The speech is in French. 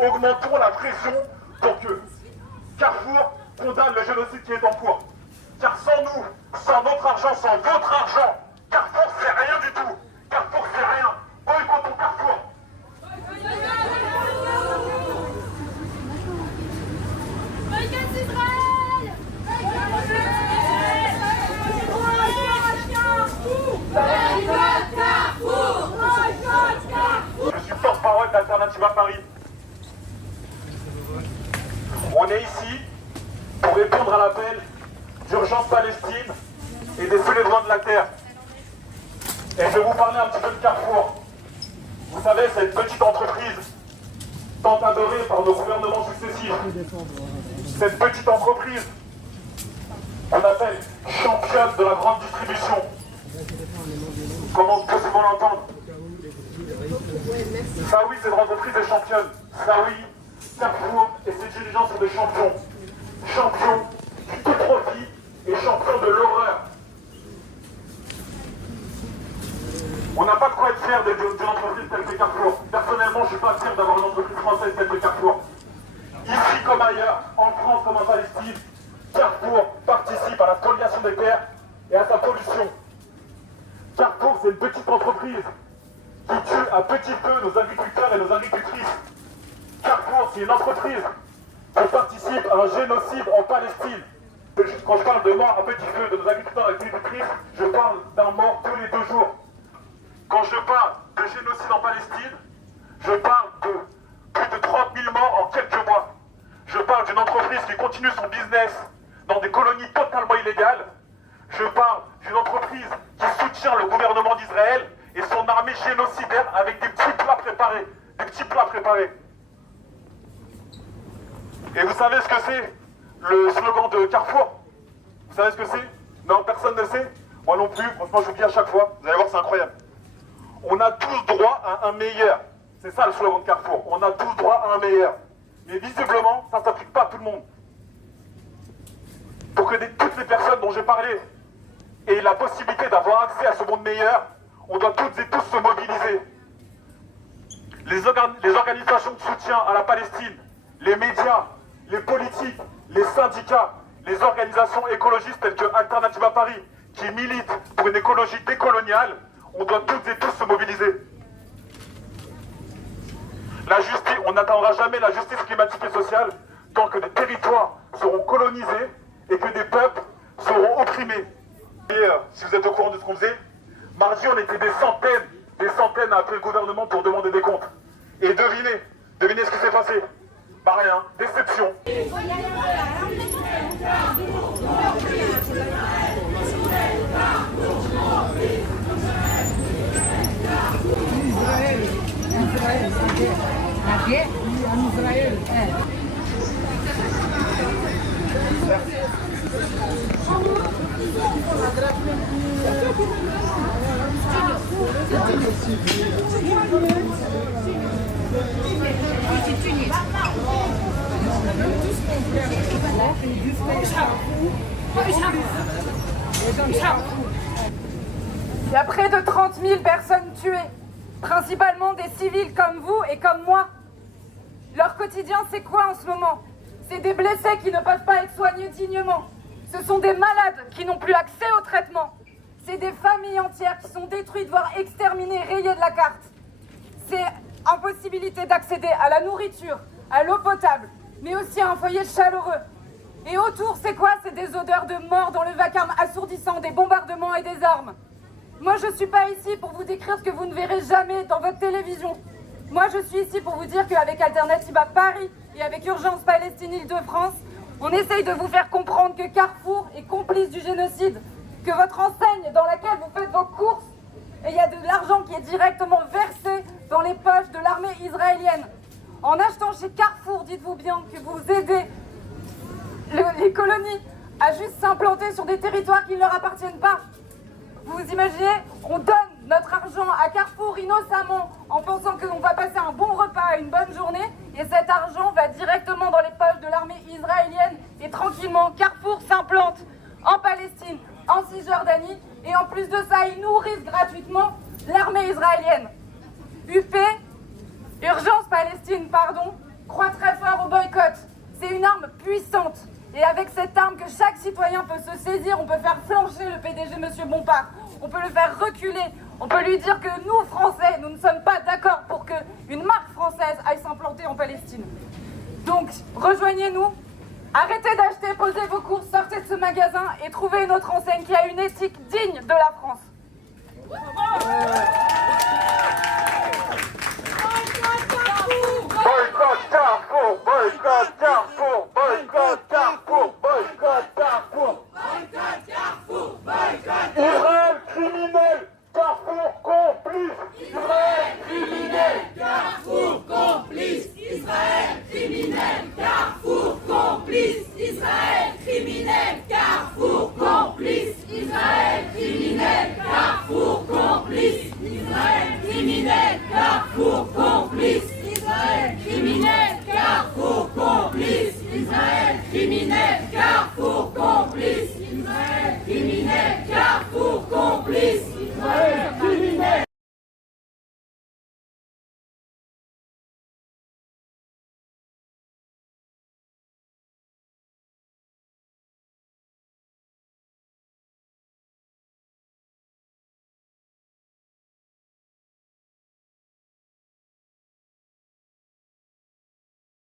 Augmentons la pression pour que Carrefour condamne le génocide qui est en cours. Car sans nous, sans notre argent, sans votre argent, Carrefour c'est rien du tout. Carrefour c'est rien. Boycottons Carrefour. Boycott Israël! Je suis porte-parole d'Alternativa Paris. On est ici pour répondre à l'appel d'Urgence Palestine et des soulèvements de la terre. Et je vais vous parler un petit peu de Carrefour. Vous savez, cette petite entreprise tant adorée par nos gouvernements successifs. Cette petite entreprise qu'on appelle championne de la grande distribution. Comme on peut souvent l'entendre. Ça oui, cette entreprise est championne. Ça oui, Carrefour et ses dirigeants sont des champions. Champions du tout profit et champions de l'horreur. On n'a pas de quoi être fier d'une entreprise telle que Carrefour. Personnellement, je ne suis pas fier d'avoir une entreprise française telle que Carrefour. Ici comme ailleurs, en France comme en Palestine, Carrefour participe à la spoliation des terres et à sa pollution. Carrefour, c'est une petite entreprise qui tue à petit feu nos agriculteurs et nos agricultrices. Carrefour, c'est une entreprise qui participe à un génocide en Palestine. Quand je parle de mort à petit feu de nos agriculteurs et agricultrices, je parle d'un mort tous les 2 jours. Quand je parle de génocide en Palestine, je parle de plus de 30 000 morts en quelques mois. Je parle d'une entreprise qui continue son business dans des colonies totalement illégales. Je parle d'une entreprise qui soutient le gouvernement d'Israël et son armée génocidaire avec des petits plats préparés. Des petits plats préparés. Et vous savez ce que c'est le slogan de Carrefour? Vous savez ce que c'est? Non, personne ne sait? Moi non plus, franchement j'oublie à chaque fois. Vous allez voir, c'est incroyable. On a tous droit à un meilleur. C'est ça le slogan de Carrefour. On a tous droit à un meilleur. Mais visiblement, ça ne s'applique pas à tout le monde. Pour que toutes les personnes dont j'ai parlé aient la possibilité d'avoir accès à ce monde meilleur, on doit toutes et tous se mobiliser. Les organisations de soutien à la Palestine, les médias, les politiques, les syndicats, les organisations écologistes telles que Alternativa Paris, qui militent pour une écologie décoloniale, on doit toutes et tous se mobiliser. La justice, on n'atteindra jamais la justice climatique et sociale tant que des territoires seront colonisés et que des peuples seront opprimés. Et si vous êtes au courant de ce qu'on faisait, mardi on était des centaines à appeler le gouvernement pour demander des comptes. Et devinez ce qui s'est passé. Bah rien, déception. Il y a près de 30 000 personnes tuées, principalement des civils comme vous et comme moi. Leur quotidien, c'est quoi en ce moment? C'est des blessés qui ne peuvent pas être soignés dignement. Ce sont des malades qui n'ont plus accès au traitement. C'est des familles entières qui sont détruites, voire exterminées, rayées de la carte. C'est impossibilité d'accéder à la nourriture, à l'eau potable, mais aussi à un foyer chaleureux. Et autour, c'est quoi? C'est des odeurs de mort dans le vacarme assourdissant, des bombardements et des armes. Moi, je ne suis pas ici pour vous décrire ce que vous ne verrez jamais dans votre télévision. Moi, je suis ici pour vous dire qu'avec Alternativa Paris et avec Urgence Palestine Île-de-France, on essaye de vous faire comprendre que Carrefour est complice du génocide, que votre enseigne dans laquelle vous faites vos courses, et il y a de l'argent qui est directement versé dans les poches de l'armée israélienne. En achetant chez Carrefour, dites-vous bien que vous aidez les colonies à juste s'implanter sur des territoires qui ne leur appartiennent pas. Vous imaginez, on donne notre argent à Carrefour innocemment en pensant qu'on va passer un bon repas, une bonne journée, et cet argent va directement dans les poches de l'armée israélienne et tranquillement Carrefour s'implante en Palestine, en Cisjordanie, et en plus de ça, ils nourrissent gratuitement l'armée israélienne. UP, Urgence Palestine, pardon, croient très fort au boycott. C'est une arme puissante. Et avec cette arme que chaque citoyen peut se saisir, on peut faire flancher le PDG Monsieur Bompard. On peut le faire reculer. On peut lui dire que nous, Français, nous ne sommes pas d'accord pour qu'une marque française aille s'implanter en Palestine. Donc, rejoignez-nous. Arrêtez d'acheter, posez vos courses, sortez de ce magasin et trouvez une autre enseigne qui a une éthique digne de la France.